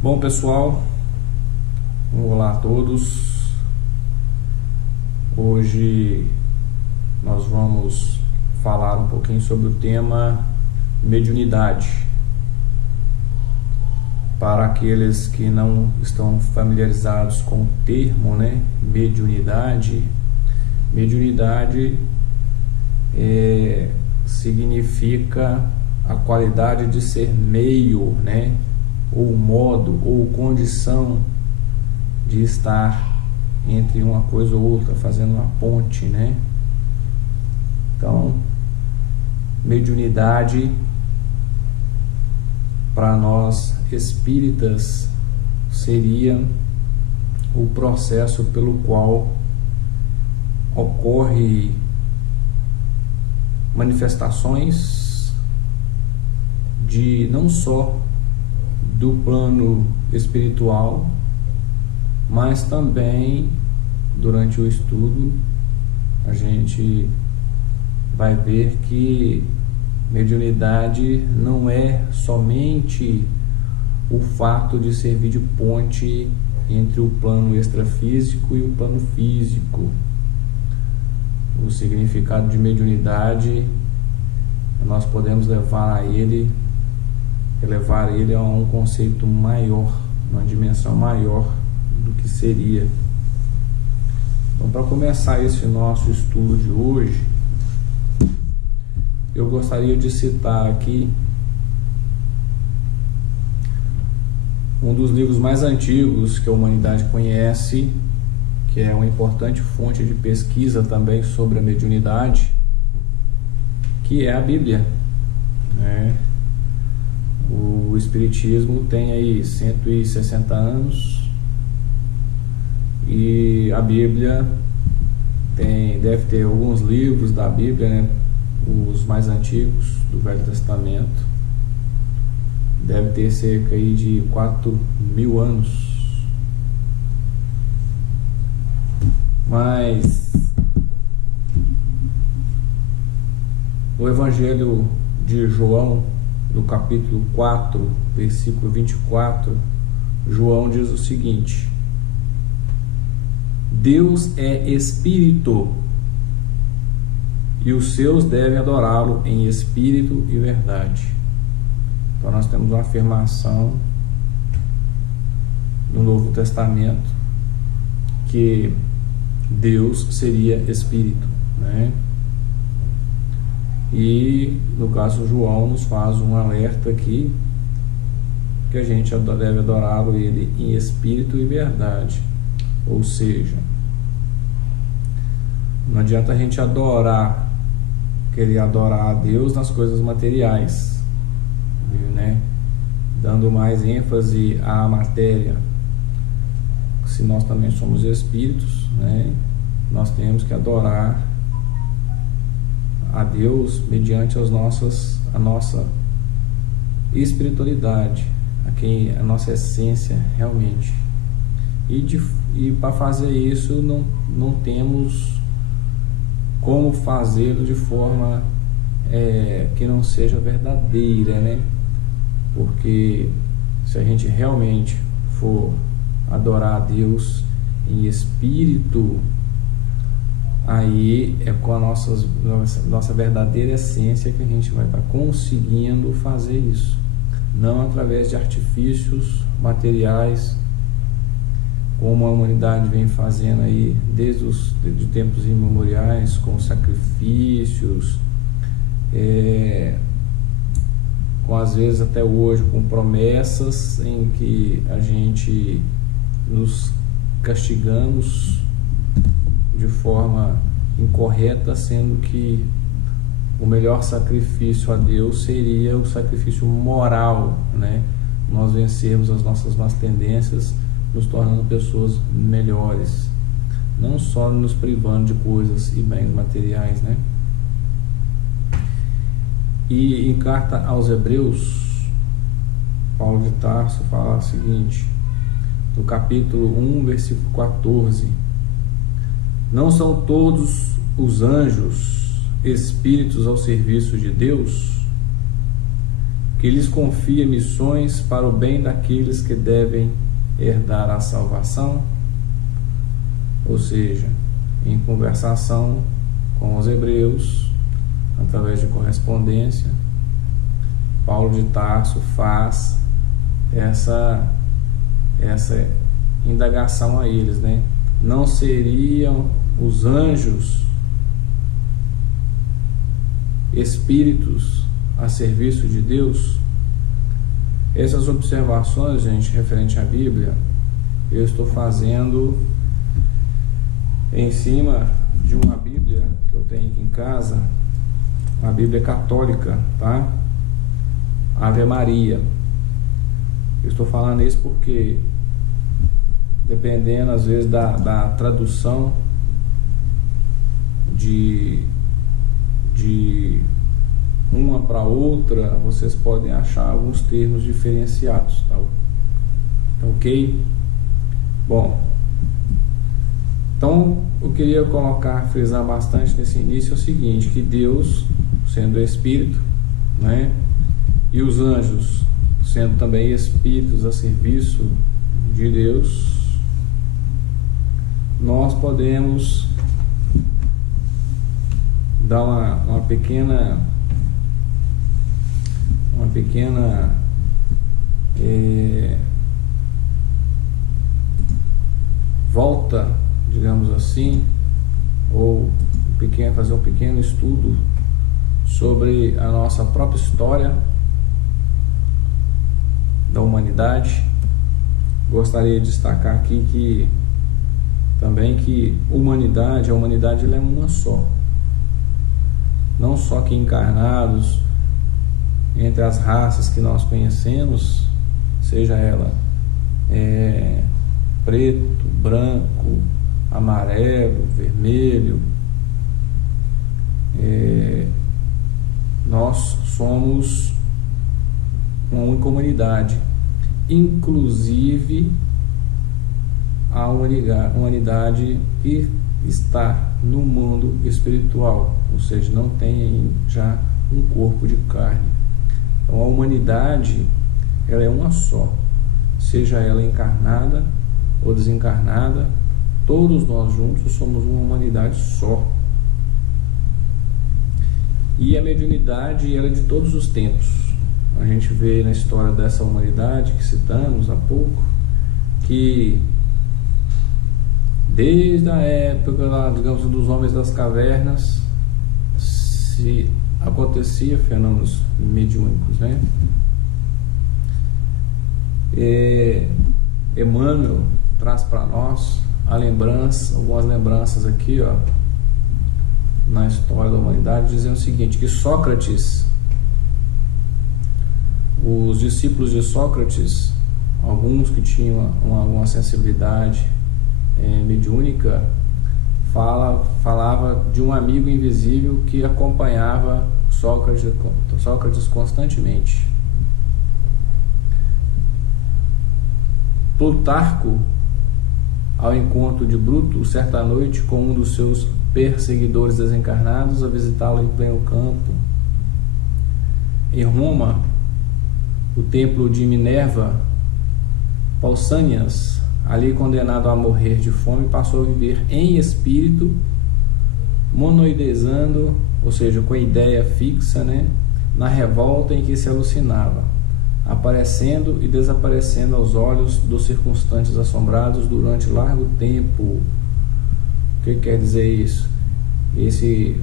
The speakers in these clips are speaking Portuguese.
Bom, pessoal, olá a todos. Hoje nós vamos falar um pouquinho sobre o tema mediunidade. Para aqueles que não estão familiarizados com o termo, mediunidade significa a qualidade de ser meio, ou modo, ou condição de estar entre uma coisa ou outra, fazendo uma ponte, Então, mediunidade para nós espíritas seria o processo pelo qual ocorre manifestações de não só do plano espiritual, mas também durante o estudo a gente vai ver que mediunidade não é somente o fato de servir de ponte entre o plano extrafísico e o plano físico. O significado de mediunidade nós podemos elevar ele a um conceito maior, uma dimensão maior do que seria. Então, para começar esse nosso estudo de hoje, eu gostaria de citar aqui um dos livros mais antigos que a humanidade conhece, que é uma importante fonte de pesquisa também sobre a mediunidade, que é a Bíblia. O Espiritismo tem aí 160 anos e a Bíblia deve ter alguns livros da Bíblia, os mais antigos do Velho Testamento, deve ter cerca aí de 4.000 anos. Mas o Evangelho de João, no capítulo 4, versículo 24, João diz o seguinte: Deus é Espírito, e os seus devem adorá-lo em espírito e verdade. Então nós temos uma afirmação no Novo Testamento que Deus seria Espírito, E no caso João nos faz um alerta aqui que a gente deve adorá-lo ele em espírito e verdade. Ou seja, não adianta a gente querer adorar a Deus nas coisas materiais, dando mais ênfase à matéria. Se nós também somos espíritos, nós temos que adorar a Deus mediante a nossa espiritualidade, a nossa essência realmente. E para fazer isso não temos como fazê-lo de forma que não seja verdadeira, porque se a gente realmente for adorar a Deus em espírito, aí é com a nossa verdadeira essência que a gente vai estar conseguindo fazer isso, não através de artifícios materiais, como a humanidade vem fazendo aí desde tempos imemoriais, com sacrifícios, com às vezes até hoje com promessas em que a gente nos castigamos de forma incorreta, sendo que o melhor sacrifício a Deus seria o sacrifício moral, Nós vencermos as nossas más tendências, nos tornando pessoas melhores, não só nos privando de coisas e bens materiais, E em carta aos Hebreus, Paulo de Tarso fala o seguinte, no capítulo 1, versículo 14: Não são todos os anjos espíritos ao serviço de Deus? que lhes confia missões para o bem daqueles que devem herdar a salvação. Ou seja, em conversação com os hebreus, através de correspondência, Paulo de Tarso faz essa indagação a eles, né? Não seriam os anjos espíritos a serviço de Deus? Essas observações, gente, referente à Bíblia, eu estou fazendo em cima de uma Bíblia que eu tenho aqui em casa, uma Bíblia católica, tá? Ave Maria. Eu estou falando isso porque, dependendo às vezes da tradução de uma para outra, vocês podem achar alguns termos diferenciados, tá ok? Bom, então eu queria frisar bastante nesse início o seguinte, que Deus, sendo Espírito, né, e os anjos sendo também espíritos a serviço de Deus, nós podemos dar uma pequena volta, digamos assim, ou fazer um pequeno estudo sobre a nossa própria história da humanidade. Gostaria de destacar aqui que a humanidade ela é uma só. Não só que encarnados entre as raças que nós conhecemos, seja ela preto, branco, amarelo, vermelho, nós somos uma única humanidade, inclusive a humanidade que está no mundo espiritual, ou seja, não tem já um corpo de carne. Então a humanidade ela é uma só, seja ela encarnada ou desencarnada, todos nós juntos somos uma humanidade só. E a mediunidade ela é de todos os tempos. A gente vê na história dessa humanidade que citamos há pouco, que desde a época lá, digamos, dos homens das cavernas, se acontecia fenômenos mediúnicos, né? Emmanuel traz para nós algumas lembranças aqui, ó, na história da humanidade, dizendo o seguinte, que Sócrates, os discípulos de Sócrates, alguns que tinham uma sensibilidade mediúnica, falava de um amigo invisível que acompanhava Sócrates constantemente. Plutarco, ao encontro de Bruto, certa noite, com um dos seus perseguidores desencarnados, a visitá-lo em pleno campo. Em Roma, o templo de Minerva, Pausanias, ali condenado a morrer de fome, passou a viver em espírito, monoidezando, ou seja, com a ideia fixa, né, na revolta em que se alucinava, aparecendo e desaparecendo aos olhos dos circunstantes assombrados durante largo tempo. O que quer dizer isso? Esse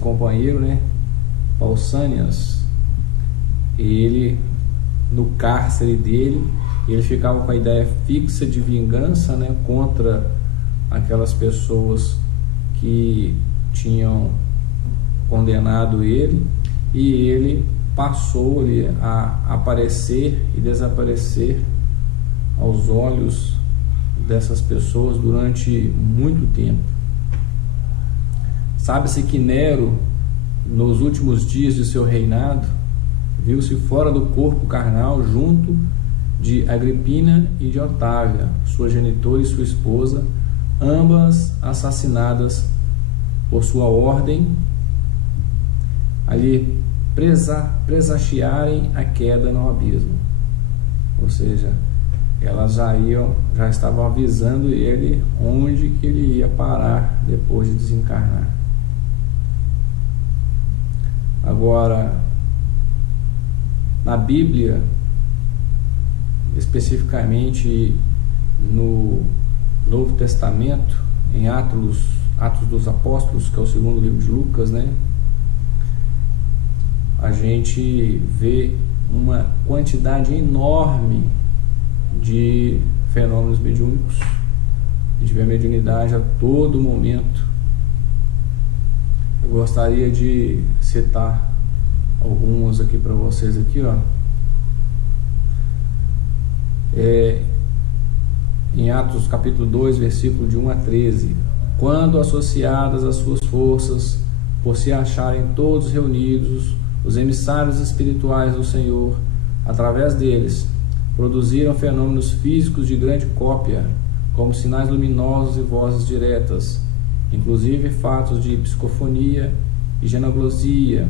companheiro, né, Pausanias, ele, no cárcere dele, ele ficava com a ideia fixa de vingança, né, contra aquelas pessoas que tinham condenado ele, e ele passou ali a aparecer e desaparecer aos olhos dessas pessoas durante muito tempo. Sabe-se que Nero, nos últimos dias de seu reinado, viu-se fora do corpo carnal junto de Agripina e de Otávia, sua genitora e sua esposa, ambas assassinadas por sua ordem, ali presagiarem a queda no abismo. Ou seja, elas já estavam avisando ele onde que ele ia parar depois de desencarnar. Agora, na Bíblia, especificamente no Novo Testamento, em Atos dos Apóstolos, que é o segundo livro de Lucas, né? A gente vê uma quantidade enorme de fenômenos mediúnicos. A gente vê a mediunidade a todo momento. Eu gostaria de citar alguns aqui para vocês aqui, ó. Em Atos capítulo 2, versículo de 1 a 13: quando associadas às suas forças, por se acharem todos reunidos, os emissários espirituais do Senhor, através deles, produziram fenômenos físicos de grande cópia, como sinais luminosos e vozes diretas, inclusive fatos de psicofonia e genoglosia,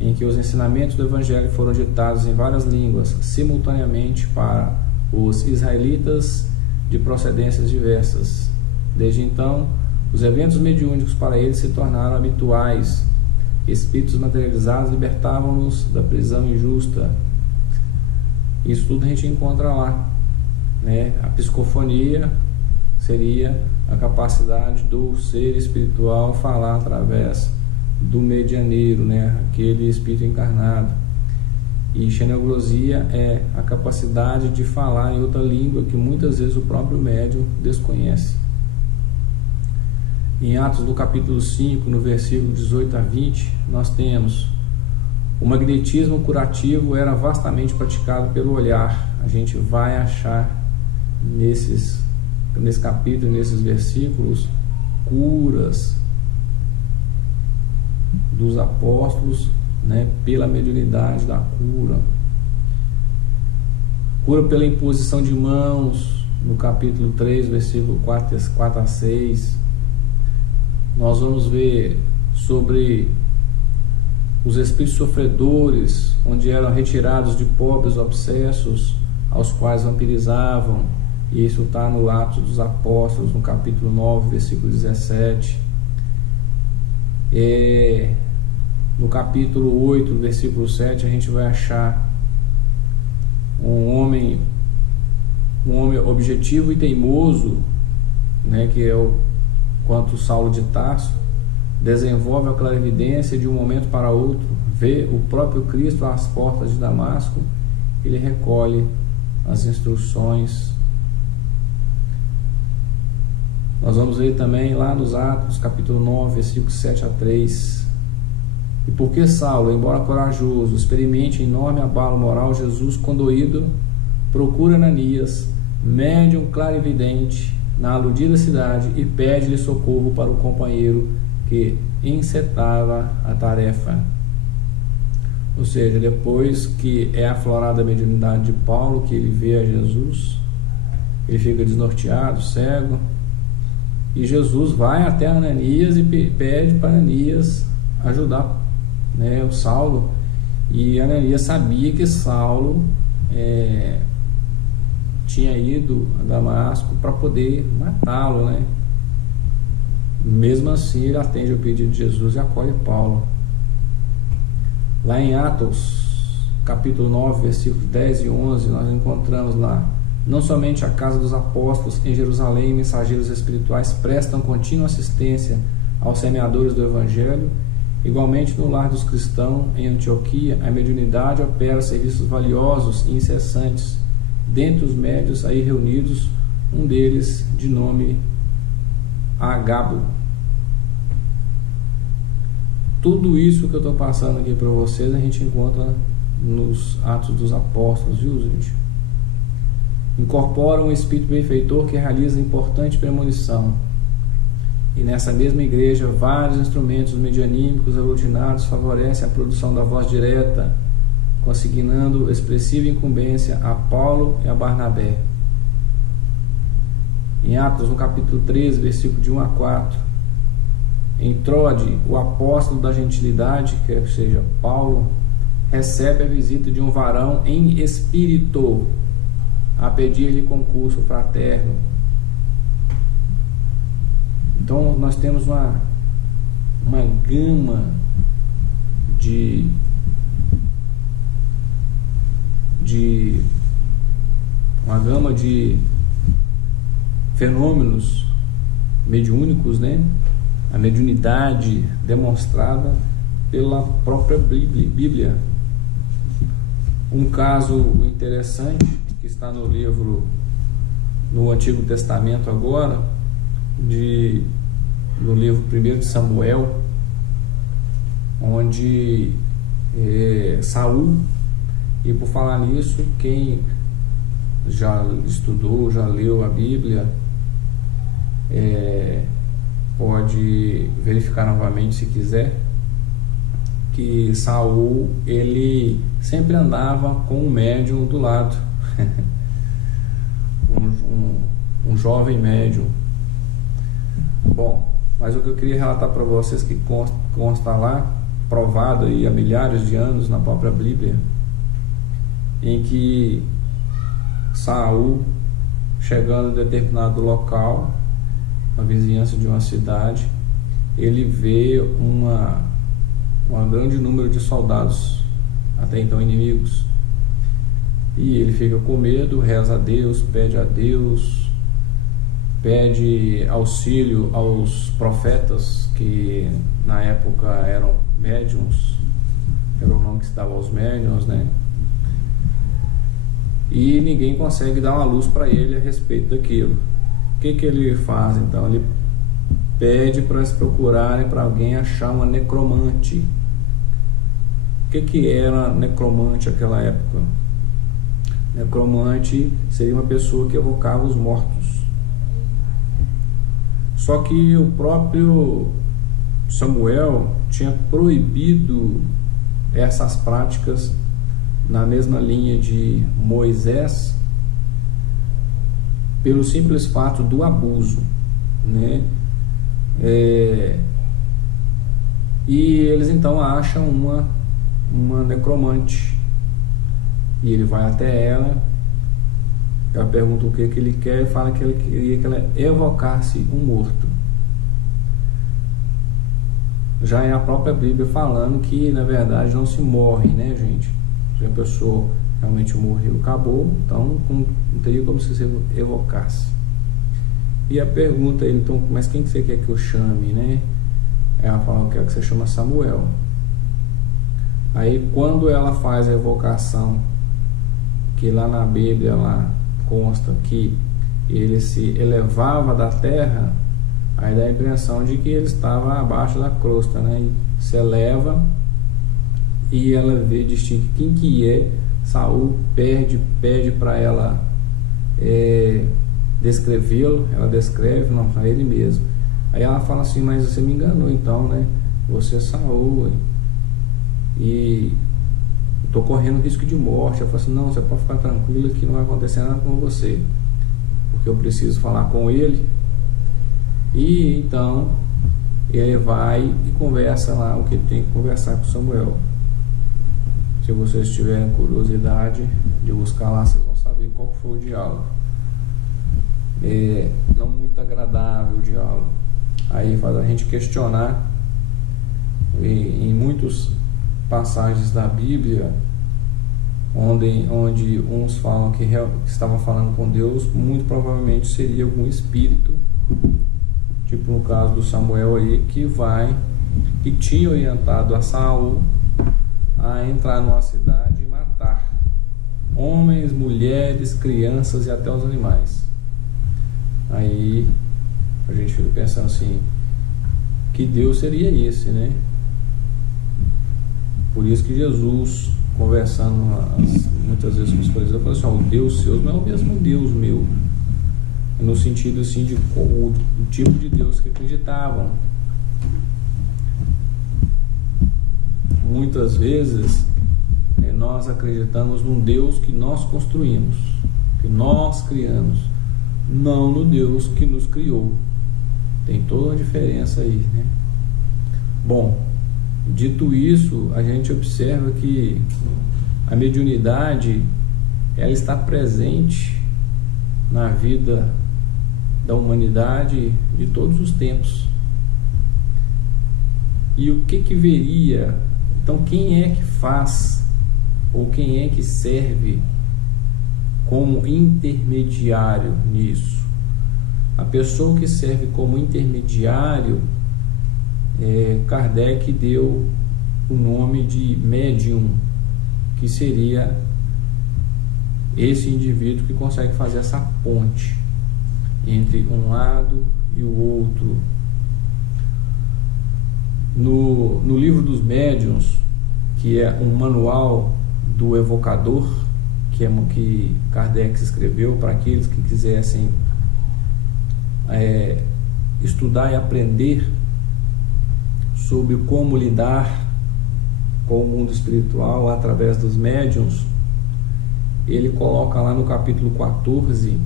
em que os ensinamentos do Evangelho foram ditados em várias línguas, simultaneamente para os israelitas de procedências diversas. Desde então, os eventos mediúnicos para eles se tornaram habituais. Espíritos materializados libertavam-nos da prisão injusta. Isso tudo a gente encontra lá, né? A psicofonia seria a capacidade do ser espiritual falar através do medianeiro, né? Aquele espírito encarnado. E xenoglosia é a capacidade de falar em outra língua que muitas vezes o próprio médium desconhece. Em Atos do capítulo 5, no versículo 18 a 20, nós temos: o magnetismo curativo era vastamente praticado pelo olhar. A gente vai achar nesse capítulo, nesses versículos, curas dos apóstolos, né, pela mediunidade da cura. Cura pela imposição de mãos, no capítulo 3, versículo 4 a 6. Nós vamos ver sobre os espíritos sofredores, onde eram retirados de pobres obsessos, aos quais vampirizavam. E isso está no Atos dos Apóstolos, no capítulo 9, versículo 17. No capítulo 8, versículo 7, a gente vai achar um homem objetivo e teimoso, né, que é quanto Saulo de Tarso, desenvolve a clarividência de um momento para outro, vê o próprio Cristo às portas de Damasco, ele recolhe as instruções. Nós vamos ver também lá nos Atos, capítulo 9, versículos 7 a 3. E porque Saulo, embora corajoso, experimente enorme abalo moral, Jesus, condoído, procura Ananias, médium clarividente, na aludida cidade, e pede-lhe socorro para o companheiro que encetava a tarefa. Ou seja, depois que é aflorada a mediunidade de Paulo, que ele vê a Jesus, ele fica desnorteado, cego, e Jesus vai até Ananias e pede para Ananias ajudar, né, o Saulo. E Ananias sabia que Saulo tinha ido a Damasco para poder matá-lo, né? Mesmo assim, ele atende ao pedido de Jesus e acolhe Paulo. Lá em Atos, capítulo 9, versículos 10 e 11, nós encontramos lá: não somente a casa dos apóstolos em Jerusalém, mensageiros espirituais prestam contínua assistência aos semeadores do Evangelho, igualmente no lar dos cristãos em Antioquia, a mediunidade opera serviços valiosos e incessantes. Dentre os médios aí reunidos, um deles de nome Agabo. Tudo isso que eu estou passando aqui para vocês a gente encontra nos Atos dos Apóstolos, viu, gente? Incorpora um espírito benfeitor que realiza importante premonição. E nessa mesma igreja, vários instrumentos medianímicos aglutinados favorecem a produção da voz direta, consignando expressiva incumbência a Paulo e a Barnabé. Em Atos, no capítulo 13, versículo de 1 a 4, Em Trode, o apóstolo da gentilidade, que seja Paulo, recebe a visita de um varão em espírito a pedir-lhe concurso fraterno. Então nós temos uma gama de fenômenos mediúnicos, né? A mediunidade demonstrada pela própria Bíblia. Um caso interessante que está no Antigo Testamento agora, no livro 1 de Samuel, onde Saul, e por falar nisso, quem já estudou, já leu a Bíblia, pode verificar novamente se quiser, que Saul, ele sempre andava com um médium do lado, um jovem médium. Bom, mas o que eu queria relatar para vocês, que consta lá, provado aí há milhares de anos na própria Bíblia, em que Saul, chegando em determinado local, na vizinhança de uma cidade, ele vê um grande número de soldados, até então inimigos, e ele fica com medo, reza a Deus, pede auxílio aos profetas, que na época eram médiuns, era o nome que se dava aos médiuns, né? E ninguém consegue dar uma luz para ele a respeito daquilo. O que ele faz então? Ele pede para se procurarem, para alguém achar uma necromante. O que era necromante naquela época? Necromante seria uma pessoa que evocava os mortos. Só que o próprio Samuel tinha proibido essas práticas na mesma linha de Moisés, pelo simples fato do abuso, né? E eles então acham uma necromante, e ele vai até ela pergunta o que ele quer, e fala que ele queria que ela evocasse um morto. Já é a própria Bíblia falando que na verdade não se morre, né, gente? Se a pessoa realmente morreu, acabou, então não teria como se você evocasse. E a pergunta ele, então, mas quem que você quer que eu chame, né? Ela fala, eu quero que você chame Samuel. Aí quando ela faz a evocação, que lá na Bíblia lá consta que ele se elevava da terra, aí dá a impressão de que ele estava abaixo da crosta, né? E se eleva, e ela vê, distingue quem que é. Saul pede para ela descrevê-lo. Ela descreve, não, para ele mesmo. Aí ela fala assim, mas você me enganou então, né? Você é Saul, e estou correndo risco de morte. Eu falo assim, não, você pode ficar tranquilo que não vai acontecer nada com você, porque eu preciso falar com ele. E então ele vai e conversa lá o que ele tem que conversar com Samuel. Se vocês tiverem curiosidade de buscar lá, vocês vão saber qual foi o diálogo. Não muito agradável o diálogo. Aí faz a gente questionar, em muitas passagens da Bíblia, onde uns falam que estavam falando com Deus, muito provavelmente seria algum espírito, tipo no caso do Samuel aí, que tinha orientado a Saul a entrar numa cidade e matar homens, mulheres, crianças e até os animais. Aí a gente fica pensando assim, que Deus seria esse, né? Por isso que Jesus, conversando muitas vezes com os fariseus, falou assim, o Deus seu não é o mesmo Deus meu, no sentido assim de o tipo de Deus que acreditavam. Muitas vezes nós acreditamos num Deus que nós construímos, que nós criamos, não no Deus que nos criou. Tem toda uma diferença aí, né? Bom, dito isso, a gente observa que a mediunidade, ela está presente na vida da humanidade de todos os tempos. E o que veria? Então, quem é que faz, ou quem é que serve como intermediário nisso? A pessoa que serve como intermediário, Kardec deu o nome de médium, que seria esse indivíduo que consegue fazer essa ponte entre um lado e o outro. No livro dos médiuns, que é um manual do evocador, que Kardec escreveu para aqueles que quisessem estudar e aprender sobre como lidar com o mundo espiritual através dos médiuns, ele coloca lá no capítulo 14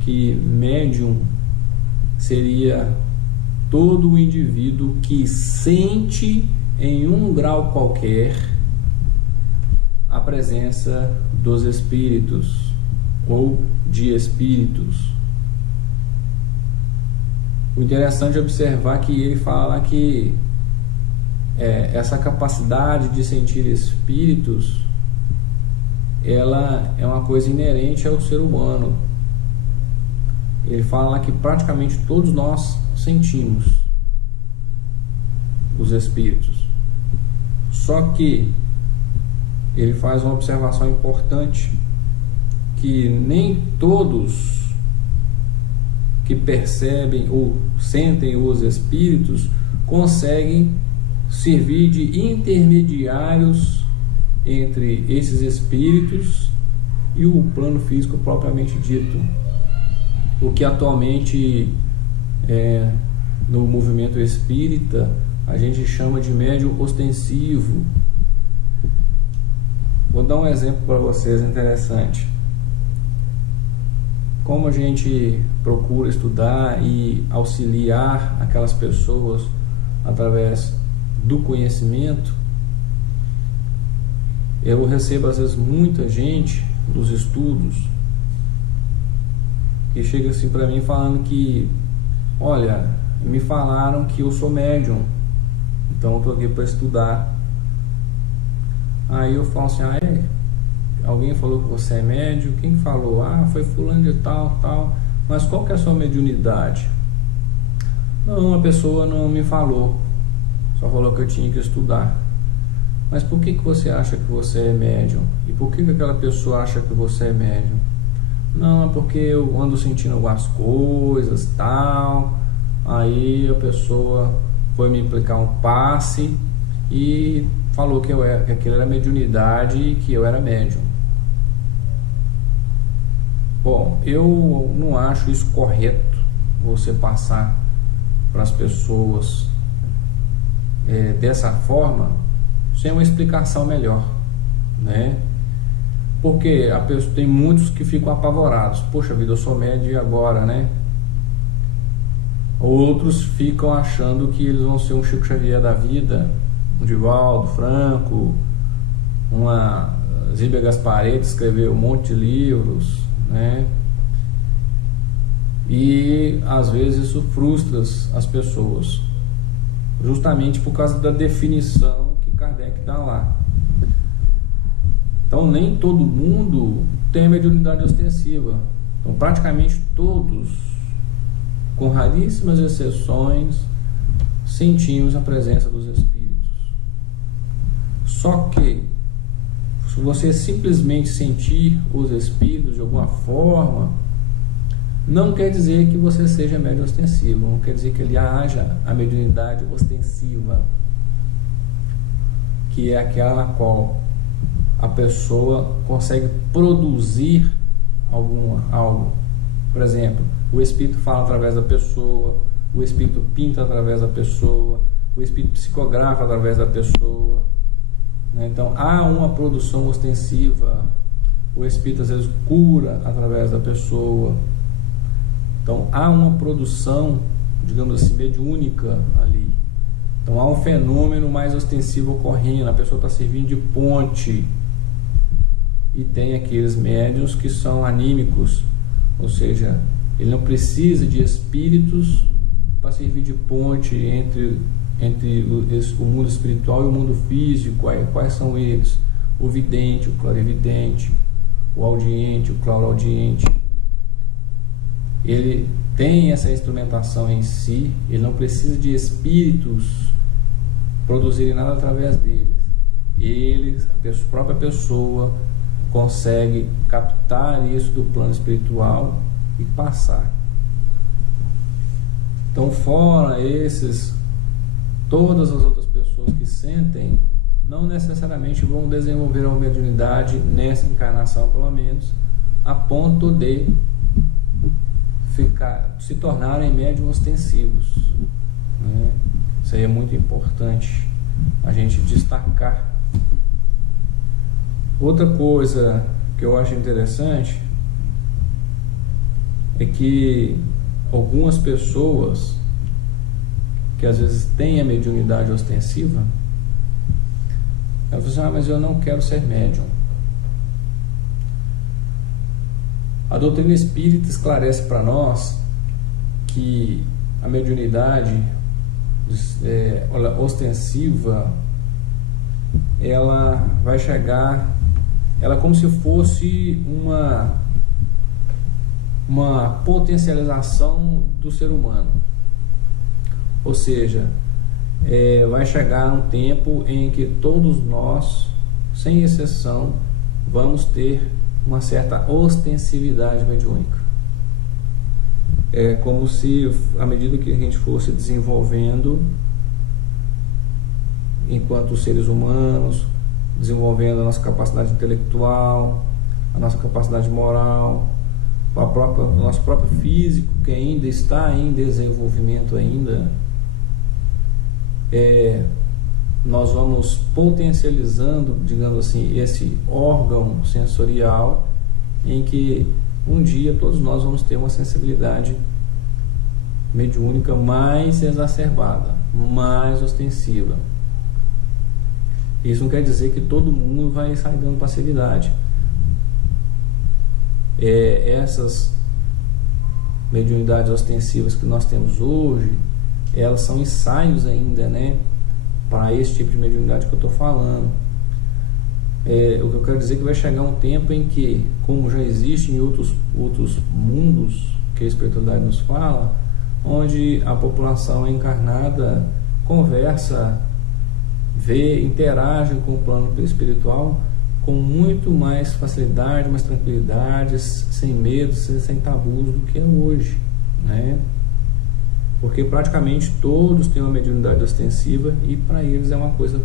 que médium seria todo o indivíduo que sente em um grau qualquer a presença dos espíritos ou de espíritos. O interessante é observar que ele fala que essa capacidade de sentir espíritos, ela é uma coisa inerente ao ser humano. Ele fala que praticamente todos nós sentimos os espíritos. Só que ele faz uma observação importante, que nem todos que percebem ou sentem os espíritos conseguem servir de intermediários entre esses espíritos e o plano físico propriamente dito, o que atualmente no movimento espírita a gente chama de médium ostensivo. Vou dar um exemplo para vocês interessante. Como a gente procura estudar e auxiliar aquelas pessoas através do conhecimento, eu recebo às vezes muita gente dos estudos que chega assim para mim falando que, olha, me falaram que eu sou médium, então eu estou aqui para estudar. Aí eu falo assim, alguém falou que você é médium? Quem falou? Foi fulano de tal. Mas qual que é a sua mediunidade? Não, a pessoa não me falou, só falou que eu tinha que estudar. Mas por que você acha que você é médium? E por que aquela pessoa acha que você é médium? Não, é porque eu ando sentindo algumas coisas, tal. Aí a pessoa foi me implicar um passe e falou que aquilo era mediunidade e que eu era médium. Bom, eu não acho isso correto, você passar para as pessoas dessa forma, sem uma explicação melhor, né? Porque tem muitos que ficam apavorados. Poxa vida, eu sou médium e agora, né? Outros ficam achando que eles vão ser um Chico Xavier da vida, um Divaldo Franco, uma Zíbia Gasparetti, escreveu um monte de livros, né? E às vezes isso frustra as pessoas, justamente por causa da definição que Kardec dá lá. Então nem todo mundo tem mediunidade ostensiva. Então praticamente todos, com raríssimas exceções, sentimos a presença dos espíritos. Só que se você simplesmente sentir os espíritos de alguma forma, não quer dizer que você seja médium ostensivo, não quer dizer que ele haja a mediunidade ostensiva, que é aquela na qual a pessoa consegue produzir algo. Por exemplo, o espírito fala através da pessoa, o espírito pinta através da pessoa, o espírito psicografa através da pessoa, né? Então há uma produção ostensiva. O espírito às vezes cura através da pessoa. Então há uma produção, digamos assim, mediúnica ali. Então há um fenômeno mais ostensivo ocorrendo, a pessoa está servindo de ponte. E tem aqueles médiuns que são anímicos, ou seja, ele não precisa de espíritos para servir de ponte entre o mundo espiritual e o mundo físico. Quais são eles? O vidente, o clarividente, o audiente, o claroaudiente. Ele tem essa instrumentação em si, ele não precisa de espíritos produzirem nada através deles. Eles, a própria pessoa, consegue captar isso do plano espiritual e passar. Então, fora todas as outras pessoas que sentem, não necessariamente vão desenvolver uma mediunidade nessa encarnação, pelo menos, a ponto de se tornarem médiuns ostensivos, né? Isso aí é muito importante a gente destacar. Outra coisa que eu acho interessante é que algumas pessoas que às vezes têm a mediunidade ostensiva, elas falam assim: mas eu não quero ser médium. A doutrina espírita esclarece para nós que a mediunidade ostensiva, ela vai chegar, ela é como se fosse uma potencialização do ser humano. Ou seja, vai chegar um tempo em que todos nós, sem exceção, vamos ter uma certa ostensividade mediúnica. É como se, à medida que a gente fosse desenvolvendo, enquanto seres humanos, desenvolvendo a nossa capacidade intelectual, a nossa capacidade moral, o nosso próprio físico, que ainda está em desenvolvimento ainda, nós vamos potencializando, digamos assim, esse órgão sensorial, em que um dia todos nós vamos ter uma sensibilidade mediúnica mais exacerbada, mais ostensiva. Isso não quer dizer que todo mundo vai sair dando passividade. Essas mediunidades ostensivas que nós temos hoje, elas são ensaios ainda, né, para esse tipo de mediunidade que eu estou falando. O que eu quero dizer é que vai chegar um tempo em que, como já existe em outros mundos que a espiritualidade nos fala, onde a população encarnada conversa, vê, interage com o plano espiritual com muito mais facilidade, mais tranquilidade, sem medo, sem tabus do que é hoje, né? Porque praticamente todos têm uma mediunidade ostensiva e para eles é uma coisa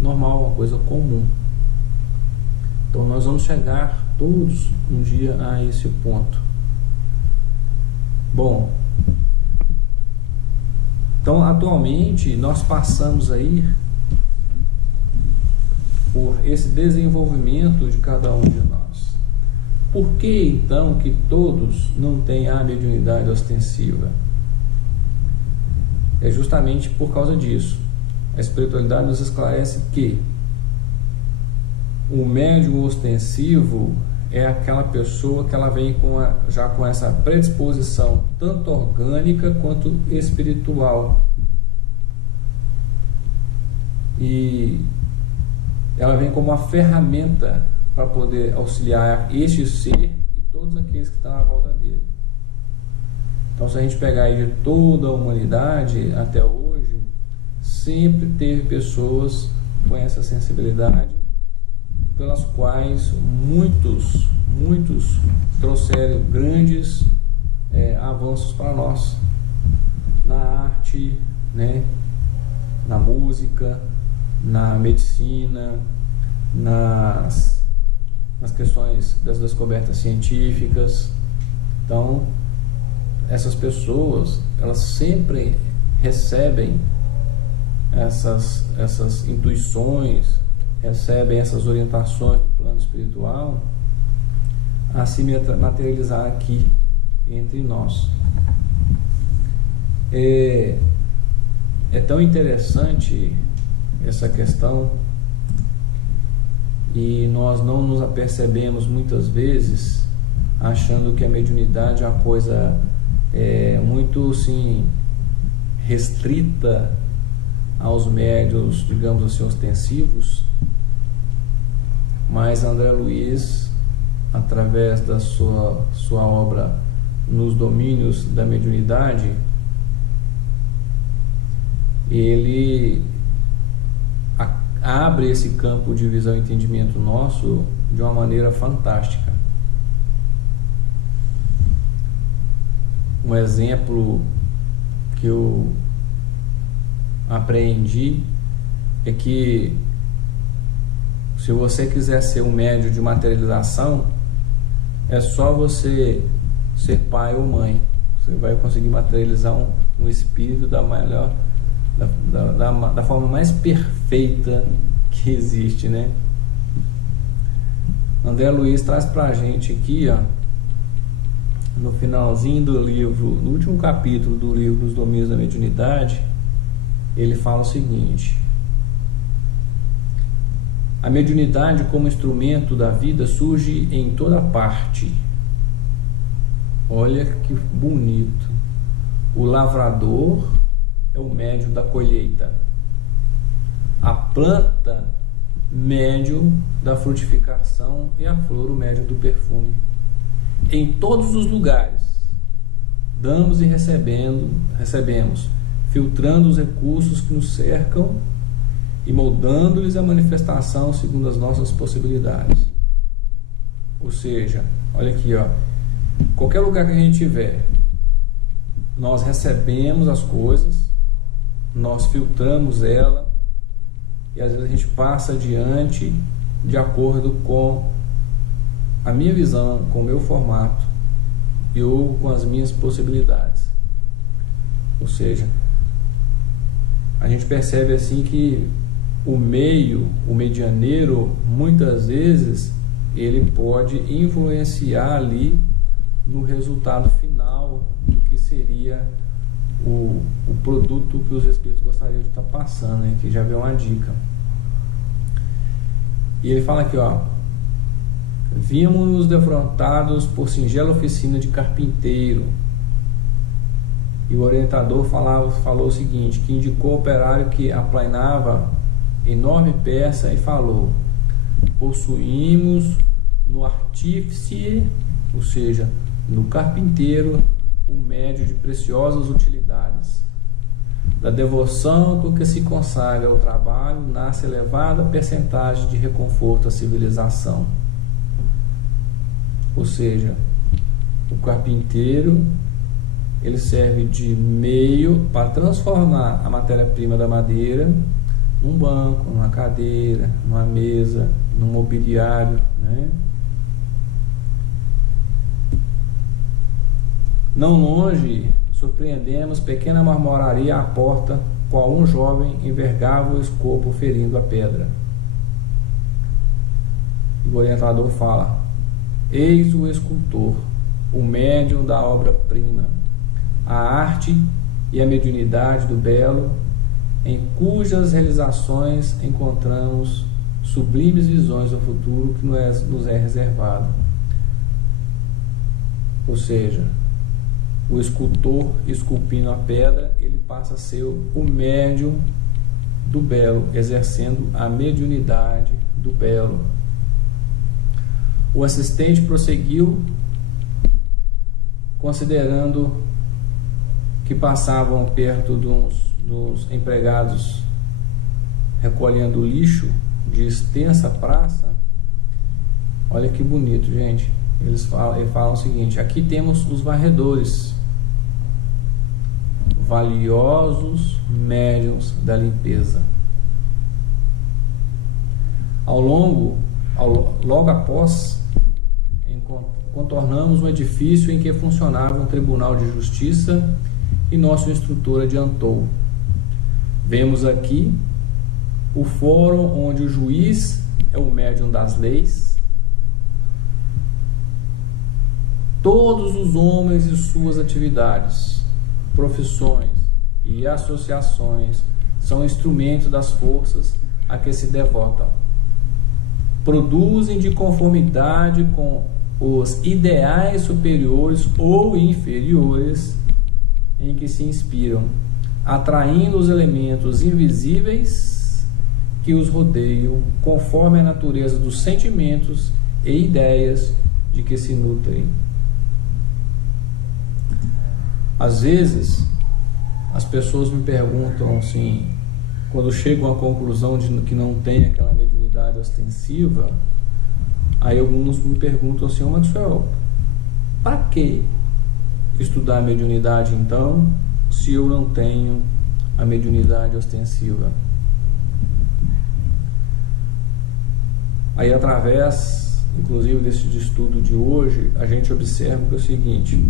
normal, uma coisa comum. Então nós vamos chegar todos um dia a esse ponto. Bom, então atualmente nós passamos aí por esse desenvolvimento de cada um de nós. Por que então que todos não têm a mediunidade ostensiva? É justamente por causa disso. A espiritualidade nos esclarece que o médium ostensivo é aquela pessoa que ela vem já com essa predisposição tanto orgânica quanto espiritual, e ela vem como uma ferramenta para poder auxiliar este ser e todos aqueles que estão à volta dele. Então, se a gente pegar aí de toda a humanidade até hoje, sempre teve pessoas com essa sensibilidade, pelas quais muitos trouxeram grandes avanços para nós na arte, né, na música, na medicina, nas questões das descobertas científicas. Então, essas pessoas, elas sempre recebem essas intuições, recebem essas orientações do plano espiritual a se materializar aqui entre nós. é tão interessante essa questão e nós não nos apercebemos muitas vezes, achando que a mediunidade é uma coisa muito assim, restrita aos médiuns, digamos assim, ostensivos. Mas André Luiz, através da sua obra Nos Domínios da Mediunidade, ele abre esse campo de visão e entendimento nosso de uma maneira fantástica. Um exemplo que eu apreendi é que se você quiser ser um médium de materialização, é só você ser pai ou mãe. Você vai conseguir materializar um espírito da forma mais perfeita que existe, né? André Luiz traz pra gente aqui, ó, no finalzinho do livro, no último capítulo do livro Dos Domínios da Mediunidade, ele fala o seguinte: a mediunidade como instrumento da vida surge em toda parte. Olha que bonito. O lavrador é o médium da colheita, a planta, médium da frutificação, e a flor, o médium do perfume. Em todos os lugares, damos e recebemos, filtrando os recursos que nos cercam e moldando-lhes a manifestação segundo as nossas possibilidades. Ou seja, olha aqui, ó, qualquer lugar que a gente tiver, nós recebemos as coisas, nós filtramos ela e às vezes a gente passa adiante de acordo com a minha visão, com o meu formato ou com as minhas possibilidades. Ou seja, a gente percebe assim que o medianeiro, muitas vezes ele pode influenciar ali no resultado final do que seria o produto que os espíritos gostariam de estar passando. Aqui já veio uma dica. E ele fala aqui, ó: vimos-nos defrontados por singela oficina de carpinteiro. E o orientador falou o seguinte, que indicou o operário que aplainava enorme peça e falou: possuímos no artífice, ou seja, no carpinteiro, o médio de preciosas utilidades. Da devoção com que se consagra ao trabalho nasce elevada percentagem de reconforto à civilização. Ou seja, o carpinteiro, ele serve de meio para transformar a matéria-prima da madeira num banco, numa cadeira, numa mesa, num mobiliário, né? Não longe, surpreendemos pequena marmoraria à porta, qual um jovem envergava o escopo ferindo a pedra. E o orientador fala: eis o escultor, o médium da obra-prima, a arte e a mediunidade do belo, em cujas realizações encontramos sublimes visões do futuro que nos é reservado. Ou seja, o escultor esculpindo a pedra, ele passa a ser o médium do belo, exercendo a mediunidade do belo. O assistente prosseguiu, considerando que passavam perto dos empregados recolhendo lixo de extensa praça. Olha que bonito, gente. Eles falam o seguinte: aqui temos os varredores, valiosos médiuns da limpeza. Logo após, contornamos um edifício em que funcionava um tribunal de justiça e nosso instrutor adiantou: vemos aqui o fórum onde o juiz é o médium das leis, todos os homens e suas atividades, profissões, e associações são instrumentos das forças a que se devotam. Produzem de conformidade com os ideais superiores ou inferiores em que se inspiram, atraindo os elementos invisíveis que os rodeiam, conforme a natureza dos sentimentos e ideias de que se nutrem. Às vezes, as pessoas me perguntam assim, quando chegam à conclusão de que não tem aquela mediunidade ostensiva, aí alguns me perguntam assim: Maxwell, para que estudar a mediunidade então, se eu não tenho a mediunidade ostensiva? Aí, através, inclusive, desse estudo de hoje, a gente observa que é o seguinte: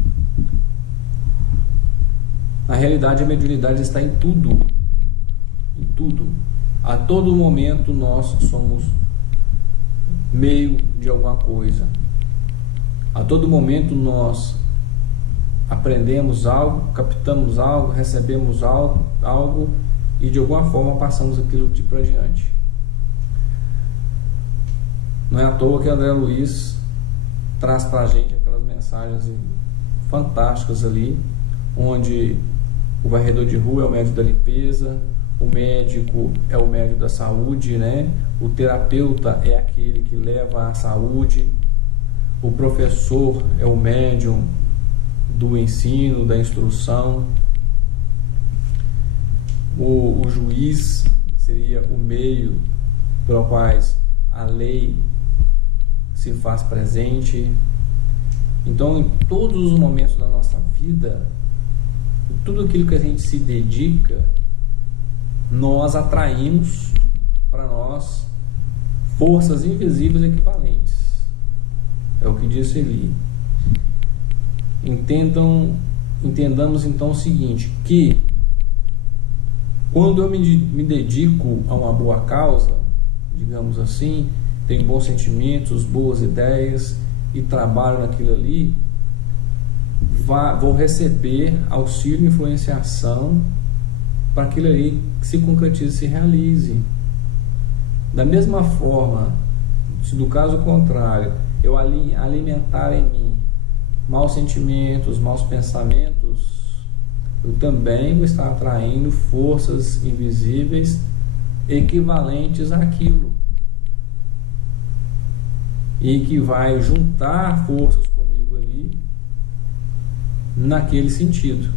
na realidade, a mediunidade está em tudo. Em tudo. A todo momento nós somos meio de alguma coisa. A todo momento nós aprendemos algo, captamos algo, recebemos algo e de alguma forma passamos aquilo para adiante. Não é à toa que André Luiz traz para a gente aquelas mensagens fantásticas ali, onde o varredor de rua é o médico da limpeza, o médico é o médico da saúde, né? O terapeuta é aquele que leva a saúde, o professor é o médium do ensino, da instrução, o juiz seria o meio pelo qual a lei se faz presente. Então, em todos os momentos da nossa vida, tudo aquilo que a gente se dedica, nós atraímos para nós forças invisíveis equivalentes. É o que disse Eli. Entendamos então o seguinte, que quando eu me dedico a uma boa causa, digamos assim, tenho bons sentimentos, boas ideias e trabalho naquilo ali, vou receber auxílio e influenciação para aquilo ali que se concretize, se realize. Da mesma forma, se do caso contrário eu alimentar em mim maus sentimentos, maus pensamentos, eu também vou estar atraindo forças invisíveis equivalentes àquilo, e que vai juntar forças comigo ali naquele sentido.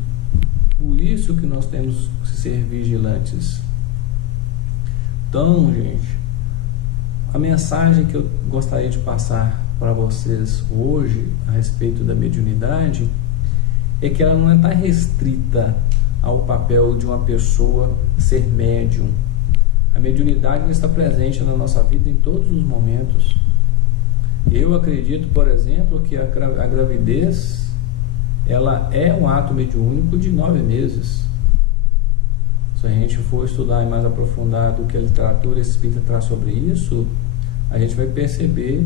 Por isso que nós temos que ser vigilantes. Então, gente, a mensagem que eu gostaria de passar para vocês hoje a respeito da mediunidade é que ela não está restrita ao papel de uma pessoa ser médium. A mediunidade está presente na nossa vida em todos os momentos. Eu acredito, por exemplo, que a gravidez ela é um ato mediúnico de 9 meses. Se a gente for estudar mais aprofundado o que a literatura espírita traz sobre isso, a gente vai perceber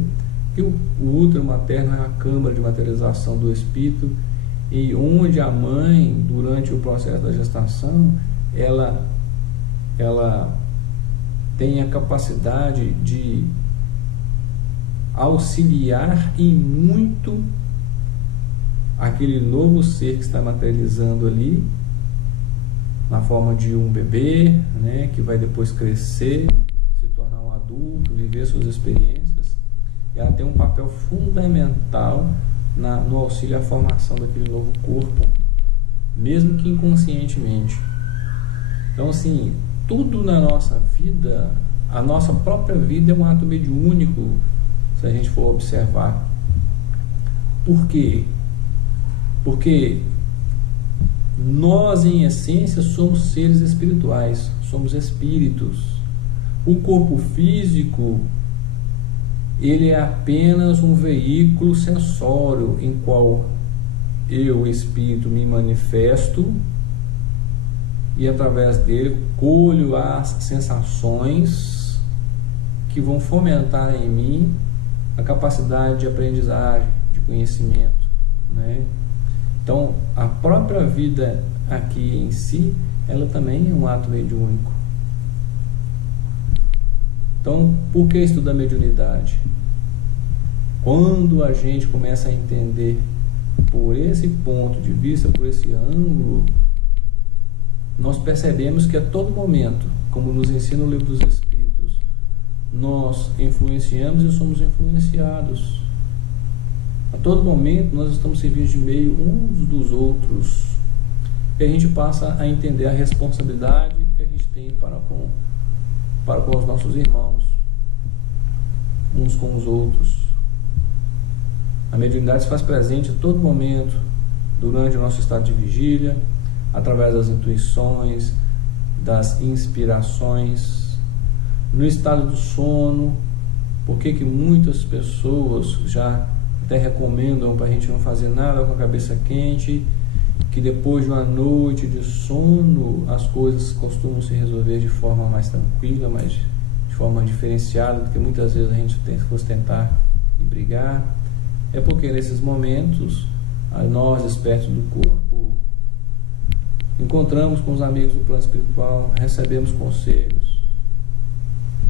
que o útero materno é a câmara de materialização do espírito, e onde a mãe, durante o processo da gestação, ela tem a capacidade de auxiliar em muito aquele novo ser que está materializando ali, na forma de um bebê, né, que vai depois crescer, se tornar um adulto, viver suas experiências. Ela tem um papel fundamental no auxílio à formação daquele novo corpo, mesmo que inconscientemente. Então, assim, tudo na nossa vida, a nossa própria vida é um ato mediúnico, se a gente for observar. Por quê? Porque nós, em essência, somos seres espirituais, somos espíritos. O corpo físico, ele é apenas um veículo sensório em qual eu, espírito, me manifesto e através dele colho as sensações que vão fomentar em mim a capacidade de aprendizagem, de conhecimento, né? Então, a própria vida aqui em si, ela também é um ato mediúnico. Então, por que estudar mediunidade? Quando a gente começa a entender por esse ponto de vista, por esse ângulo, nós percebemos que a todo momento, como nos ensina o Livro dos Espíritos, nós influenciamos e somos influenciados. A todo momento nós estamos servindo de meio uns dos outros. E a gente passa a entender a responsabilidade que a gente tem para com os nossos irmãos, uns com os outros. A mediunidade se faz presente a todo momento, durante o nosso estado de vigília, através das intuições, das inspirações, no estado do sono. Por que muitas pessoas já até recomendam para a gente não fazer nada com a cabeça quente, que depois de uma noite de sono as coisas costumam se resolver de forma mais tranquila, mas de forma diferenciada do que muitas vezes a gente fosse tentar e brigar? É porque nesses momentos nós, despertos do corpo, encontramos com os amigos do plano espiritual, recebemos conselhos,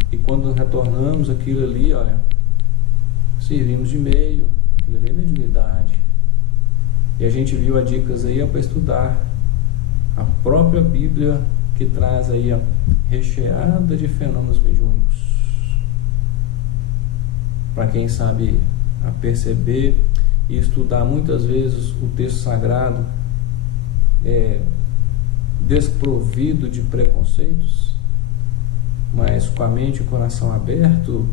e quando retornamos aquilo ali, olha, servimos de meio. Aquilo ali é mediunidade. E a gente viu as dicas aí para estudar a própria Bíblia, que traz aí recheada de fenômenos mediúnicos, para quem sabe a perceber e estudar muitas vezes o texto sagrado desprovido de preconceitos, mas com a mente e o coração aberto,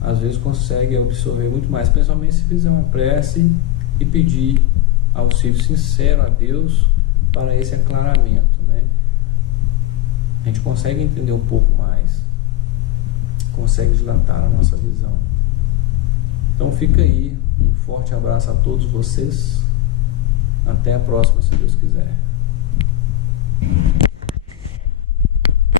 às vezes consegue absorver muito mais, principalmente se fizer uma prece e pedir auxílio sincero a Deus para esse aclaramento, né? A gente consegue entender um pouco mais, consegue dilatar a nossa visão. Então fica aí, um forte abraço a todos vocês, até a próxima, se Deus quiser.